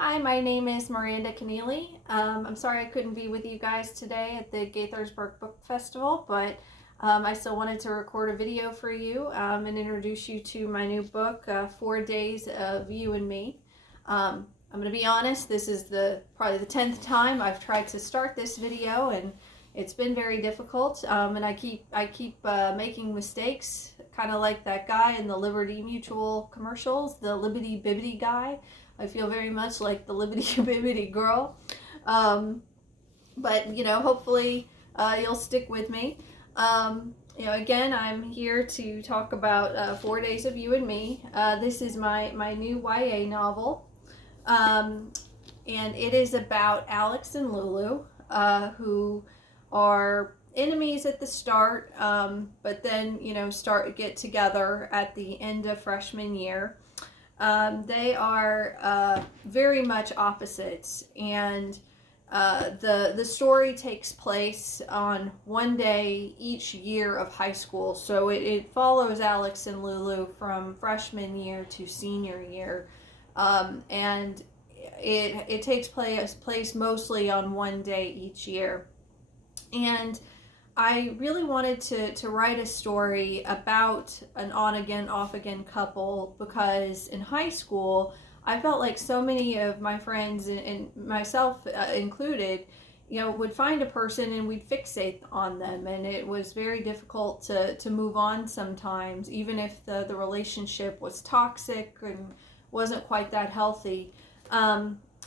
Hi, my name is Miranda Kenneally. I'm sorry I couldn't be with you guys today at the Gaithersburg Book Festival, but I still wanted to record a video for you and introduce you to my new book, 4 Days of You and Me. I'm going to be honest, this is probably the 10th time I've tried to start this video, and it's been very difficult, and I keep making mistakes, kind of like that guy in the Liberty Mutual commercials, the Libbity Bibbity guy. I feel very much like the Libbity Bibbity girl. But, hopefully you'll stick with me. Again, I'm here to talk about 4 Days of You and Me. This is my new YA novel. And it is about Alex and Lulu, who are enemies at the start, but then, get together at the end of freshman year. They are very much opposites, and the story takes place on one day each year of high school. So it follows Alex and Lulu from freshman year to senior year, and it takes place mostly on one day each year. And I really wanted to write a story about an on-again, off-again couple because in high school, I felt like so many of my friends, and myself included, would find a person and we'd fixate on them. And it was very difficult to move on sometimes, even if the relationship was toxic and wasn't quite that healthy.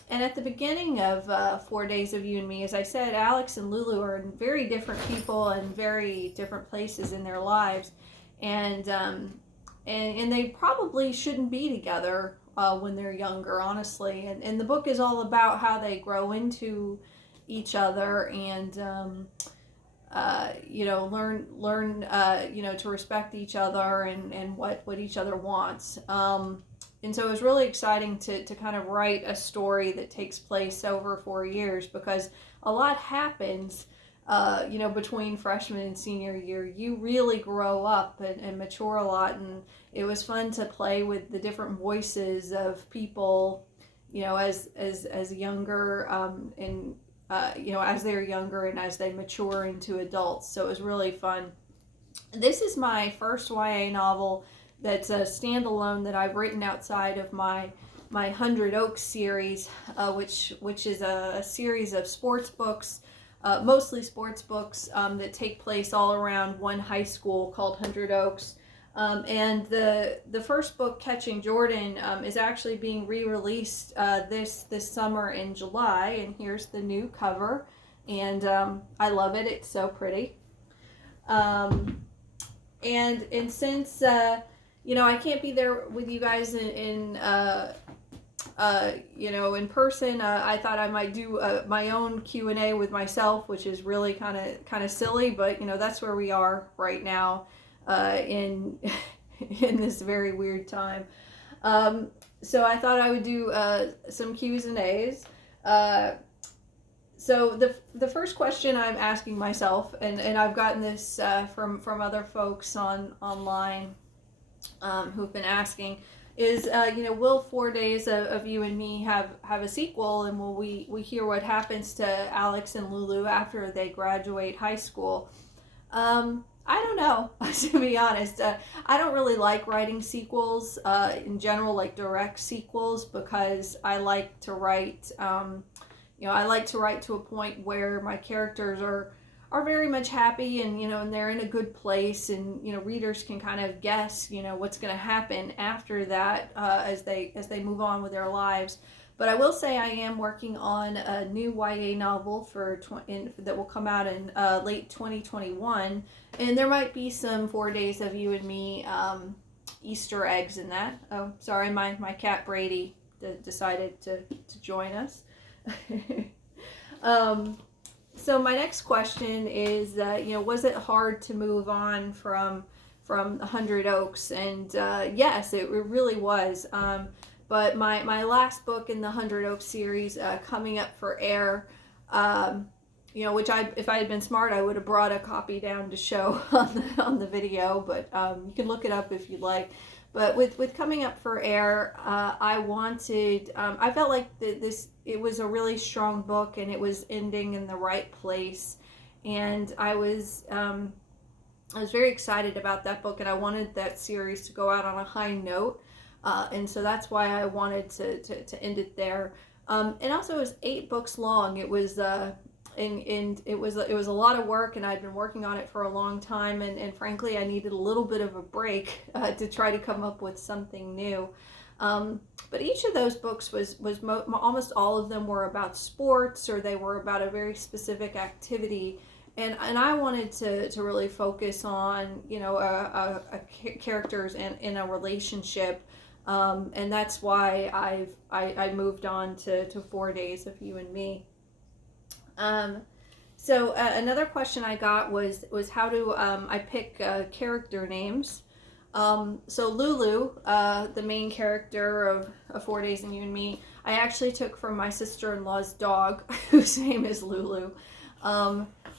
And at the beginning of 4 Days of You and Me, as I said, Alex and Lulu are very different people and very different places in their lives, and they probably shouldn't be together when they're younger, honestly. And the book is all about how they grow into each other and learn to respect each other and what each other wants. And so it was really exciting to kind of write a story that takes place over 4 years, because a lot happens, between freshman and senior year. You really grow up and mature a lot, and it was fun to play with the different voices of people, as younger, as they're younger and as they mature into adults. So it was really fun. This is my first YA novel that's a standalone that I've written outside of my 100 Oaks series, which is a series of sports books, mostly sports books that take place all around one high school called 100 Oaks. And the first book, Catching Jordan, is actually being re-released this summer in July, and here's the new cover, and I love it. It's so pretty. And since I can't be there with you guys in person. I thought I might do my own Q&A with myself, which is really kind of silly, but that's where we are right now in this very weird time. So I thought I would do some Q's and A's. So the first question I'm asking myself, and I've gotten this from other folks online who've been asking, is will 4 Days of You and Me have a sequel, and will we hear what happens to Alex and Lulu after they graduate high school? I don't know, to be honest. I don't really like writing sequels in general, like direct sequels, because I like to write I like to write to a point where my characters are very much happy, and and they're in a good place, and readers can kind of guess what's going to happen after that as they move on with their lives. But I will say I am working on a new YA novel that will come out in late 2021, and there might be some 4 Days of You and Me Easter eggs in that. Oh, sorry, my cat Brady decided to join us. So my next question is, was it hard to move on from 100 Oaks? And yes, it really was. But my last book in the 100 Oaks series, coming up for air, which if I had been smart, I would have brought a copy down to show on the video, but you can look it up if you'd like. But with coming up for air, I wanted, I felt like it was a really strong book, and it was ending in the right place. And I was very excited about that book, and I wanted that series to go out on a high note. And so that's why I wanted to end it there. And also, it was 8 books long. It was and it was a lot of work, and I'd been working on it for a long time, and frankly, I needed a little bit of a break to try to come up with something new. But each of those books was almost all of them were about sports, or they were about a very specific activity. And I wanted to really focus on, you know, a characters in a relationship, and that's why I moved on to 4 Days of You and Me. So another question I got was how do I pick character names? So Lulu, the main character of 4 Days of You and Me, I actually took from my sister-in-law's dog, whose name is Lulu.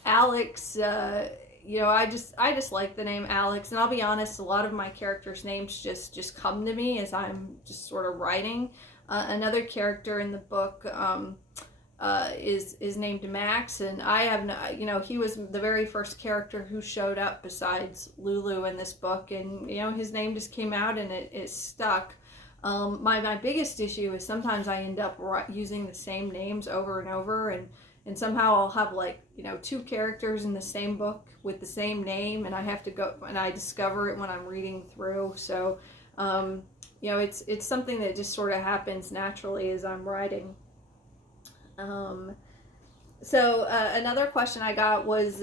Alex, you know, I just like the name Alex, and I'll be honest, a lot of my characters' names just come to me as I'm just sort of writing. Another character in the book is named Max, and I have no, you know, he was the very first character who showed up besides Lulu in this book, and you know, his name just came out and it stuck. My biggest issue is sometimes I end up using the same names over and over, and somehow I'll have, like, you know, 2 characters in the same book with the same name, and I have to go, and I discover it when I'm reading through. So, you know, it's something that just sort of happens naturally as I'm writing. So another question I got was,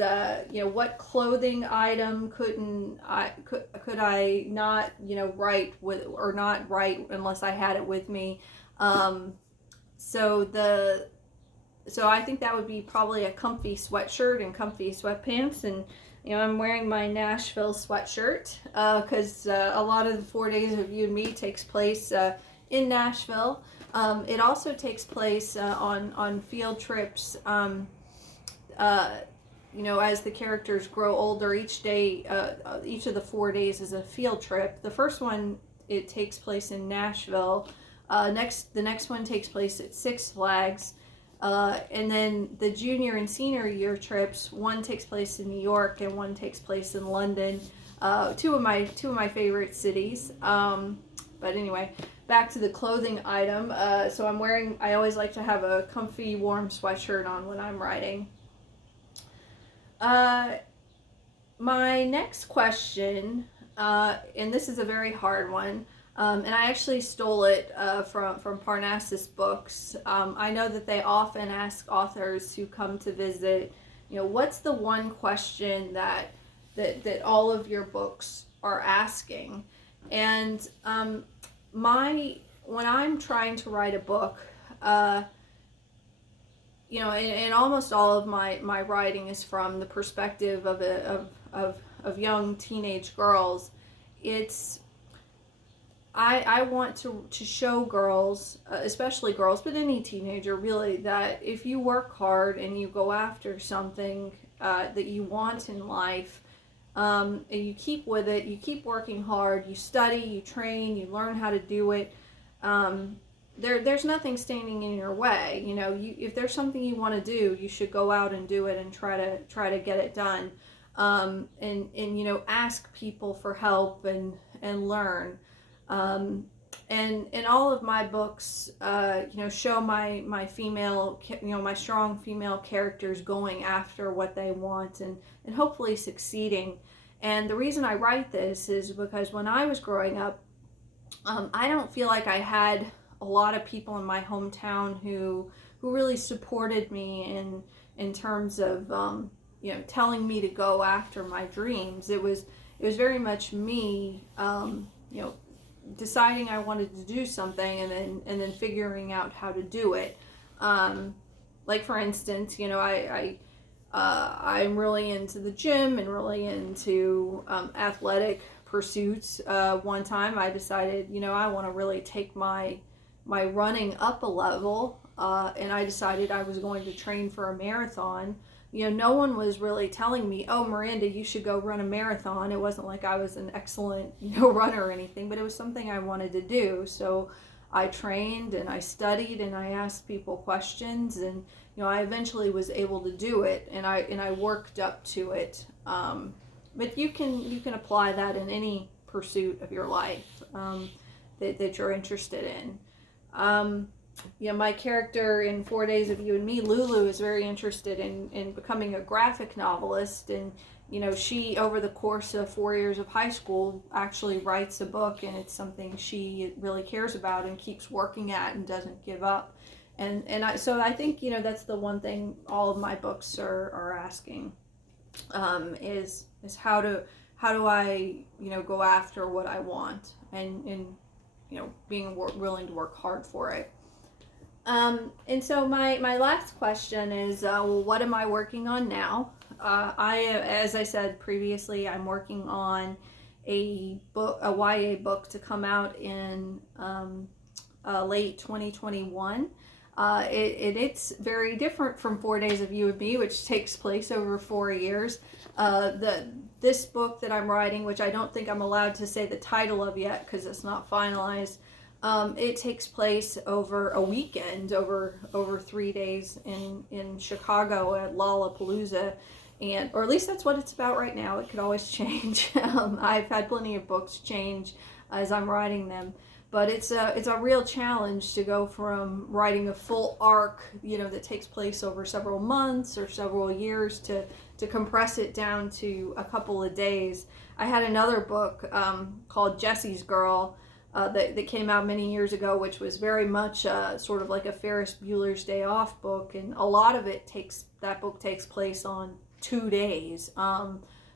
you know, what clothing item could I not, you know, write with, or not write unless I had it with me. So I think that would be probably a comfy sweatshirt and comfy sweatpants. And, you know, I'm wearing my Nashville sweatshirt because a lot of the 4 Days of You and Me takes place in Nashville. It also takes place on field trips. You know, as the characters grow older, each day, each of the 4 days is a field trip. The first one, it takes place in Nashville. The next one takes place at Six Flags. And then the junior and senior year trips, one takes place in New York and one takes place in London. Two of my favorite cities. But anyway, back to the clothing item. So I always like to have a comfy, warm sweatshirt on when I'm writing. My next question, and this is a very hard one, and I actually stole it from Parnassus Books. I know that they often ask authors who come to visit, you know, what's the one question that all of your books are asking? And when I'm trying to write a book, you know, and almost all of my writing is from the perspective of young teenage girls. I want to show girls, especially girls, but any teenager really, that if you work hard and you go after something that you want in life, and you keep with it, you keep working hard, you study, you train, you learn how to do it, there's nothing standing in your way. You know, if there's something you want to do, you should go out and do it and try to get it done, and you know, ask people for help and learn. And all of my books, you know, show my female, you know, my strong female characters going after what they want and hopefully succeeding. And the reason I write this is because when I was growing up, I don't feel like I had a lot of people in my hometown who really supported me in terms of, you know, telling me to go after my dreams. It was very much me, you know, deciding I wanted to do something and then figuring out how to do it. Like, for instance, you know, I'm really into the gym and really into athletic pursuits. One time I decided, you know, I want to really take my running up a level, and I decided I was going to train for a marathon. no one was really telling me, oh, Miranda, you should go run a marathon. It wasn't like I was an excellent, runner or anything, but it was something I wanted to do. So I trained and I studied and I asked people questions, and I eventually was able to do it, and I worked up to it. But you can apply that in any pursuit of your life that you're interested in. My character in 4 Days of You and Me, Lulu, is very interested in becoming a graphic novelist, and she, over the course of 4 years of high school, actually writes a book, and it's something she really cares about and keeps working at and doesn't give up. So I think that's the one thing all of my books are asking, is how do I go after what I want, and being willing to work hard for it. And so my last question is, well, what am I working on now? As I said previously, I'm working on a YA book to come out in late 2021. It's very different from 4 Days of You and Me, which takes place over 4 years. This book that I'm writing, which I don't think I'm allowed to say the title of yet because it's not finalized, it takes place over a weekend, over 3 days in Chicago at Lollapalooza, or at least that's what it's about right now. It could always change. I've had plenty of books change as I'm writing them, but it's a real challenge to go from writing a full arc, that takes place over several months or several years to compress it down to a couple of days. I had another book called Jesse's Girl that came out many years ago, which was very much sort of like a Ferris Bueller's Day Off book, and a lot of that book takes place on 2 days,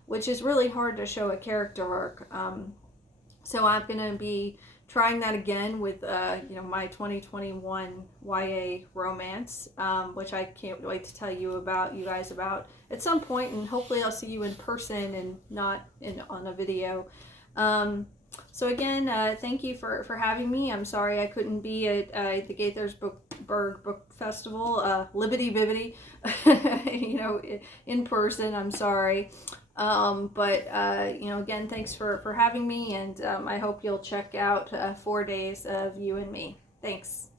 which is really hard to show a character arc. So I'm going to be trying that again with my 2021 YA romance, which I can't wait to tell you guys about at some point, and hopefully I'll see you in person and not on a video. So again, thank you for having me. I'm sorry I couldn't be at the Gaithersburg Book Festival, Libbity Bibbity, in person. I'm sorry. But again, thanks for having me, and I hope you'll check out 4 Days of You and Me. Thanks.